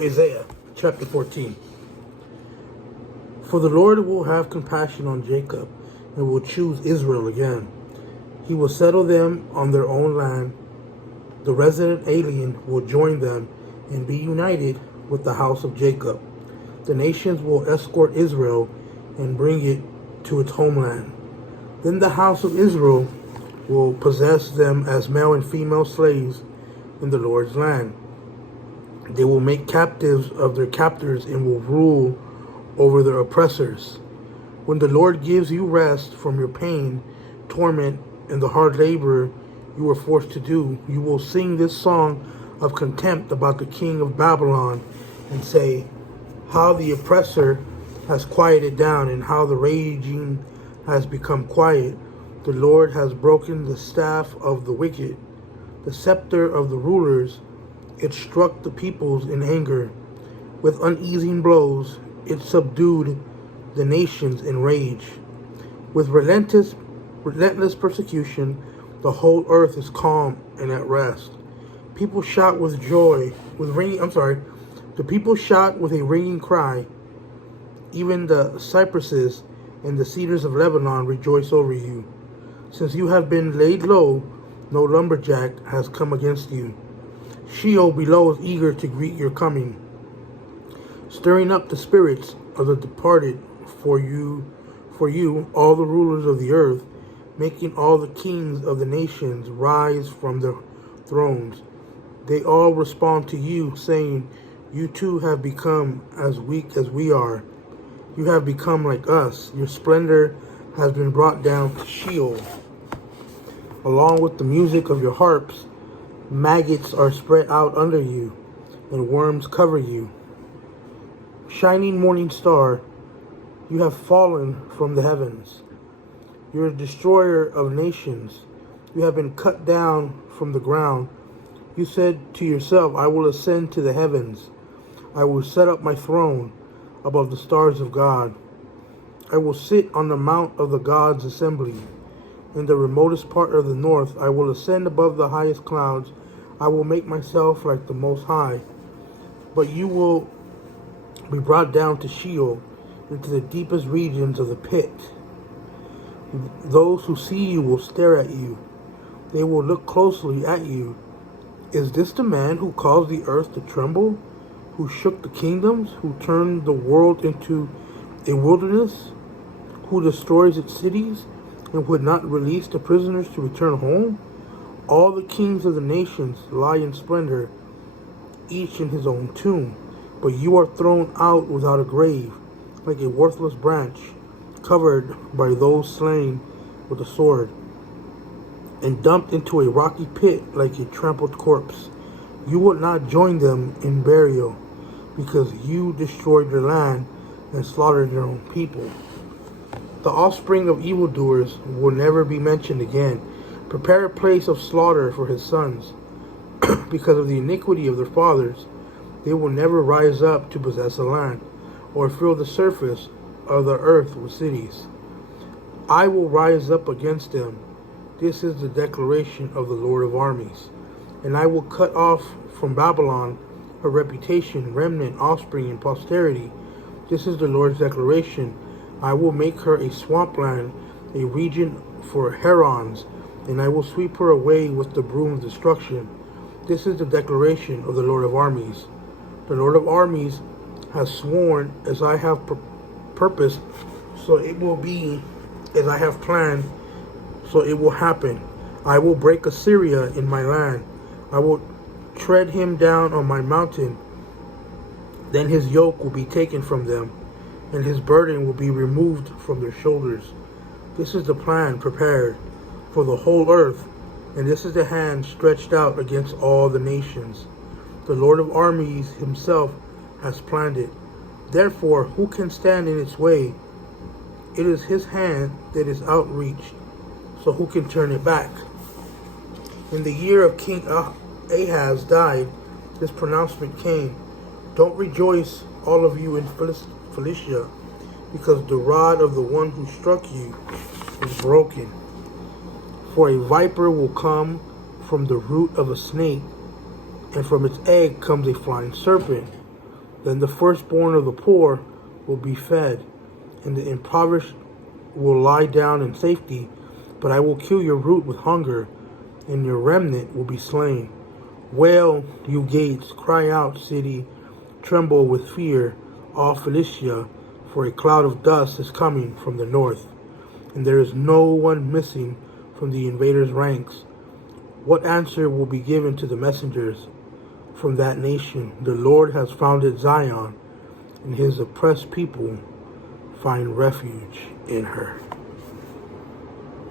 Isaiah chapter 14. For the Lord will have compassion on Jacob and will choose Israel again. He will settle them on their own land. The resident alien will join them and be united with the house of Jacob. The nations will escort Israel and bring it to its homeland. Then the house of Israel will possess them as male and female slaves in the Lord's land. They will make captives of their captors and will rule over their oppressors. When the Lord gives you rest from your pain, torment, and the hard labor you were forced to do, you will sing this song of contempt about the king of Babylon and say, how the oppressor has quieted down and how the raging has become quiet. The Lord has broken the staff of the wicked, the scepter of the rulers. It struck the peoples in anger. With uneasy blows, it subdued the nations in rage. With relentless persecution, the whole earth is calm and at rest. People shout with joy, the people shout with a ringing cry. Even the cypresses and the cedars of Lebanon rejoice over you. Since you have been laid low, no lumberjack has come against you. Sheol below is eager to greet your coming, stirring up the spirits of the departed for you, all the rulers of the earth, making all the kings of the nations rise from their thrones. They all respond to you, saying, you too have become as weak as we are. You have become like us. Your splendor has been brought down to Sheol. Along with the music of your harps, maggots are spread out under you, and worms cover you. Shining morning star, you have fallen from the heavens. You are a destroyer of nations. You have been cut down from the ground. You said to yourself, I will ascend to the heavens. I will set up my throne above the stars of God. I will sit on the mount of the God's assembly. In the remotest part of the north, I will ascend above the highest clouds. I will make myself like the Most High. But you will be brought down to Sheol, into the deepest regions of the pit. Those who see you will stare at you. They will look closely at you. Is this the man who caused the earth to tremble, who shook the kingdoms, who turned the world into a wilderness, who destroys its cities and would not release the prisoners to return home? All the kings of the nations lie in splendor, each in his own tomb. But you are thrown out without a grave, like a worthless branch, covered by those slain with a sword, and dumped into a rocky pit like a trampled corpse. You would not join them in burial, because you destroyed your land and slaughtered your own people. The offspring of evildoers will never be mentioned again. Prepare a place of slaughter for his sons. Because of the iniquity of their fathers, they will never rise up to possess a land, or fill the surface of the earth with cities. I will rise up against them. This is the declaration of the Lord of armies. And I will cut off from Babylon her reputation, remnant, offspring, and posterity. This is the Lord's declaration. I will make her a swampland, a region for herons, and I will sweep her away with the broom of destruction. This is the declaration of the Lord of armies. The Lord of armies has sworn, as I have purposed, so it will be, as I have planned, so it will happen. I will break Assyria in my land. I will tread him down on my mountain. Then his yoke will be taken from them, and his burden will be removed from their shoulders. This is the plan prepared for the whole earth, and this is the hand stretched out against all the nations. The Lord of armies himself has planned it. Therefore, who can stand in its way? It is his hand that is outreached, so who can turn it back? In the year of King Ahaz died, this pronouncement came. Don't rejoice, all of you in Philistia, because the rod of the one who struck you is broken. For a viper will come from the root of a snake, and from its egg comes a flying serpent. Then the firstborn of the poor will be fed, and the impoverished will lie down in safety. But I will kill your root with hunger, and your remnant will be slain. Wail, you gates, cry out, city, tremble with fear, all Philistia, for a cloud of dust is coming from the north, and there is no one missing from the invaders' ranks. What answer will be given to the messengers from that nation? The Lord has founded Zion, and his oppressed people find refuge in her.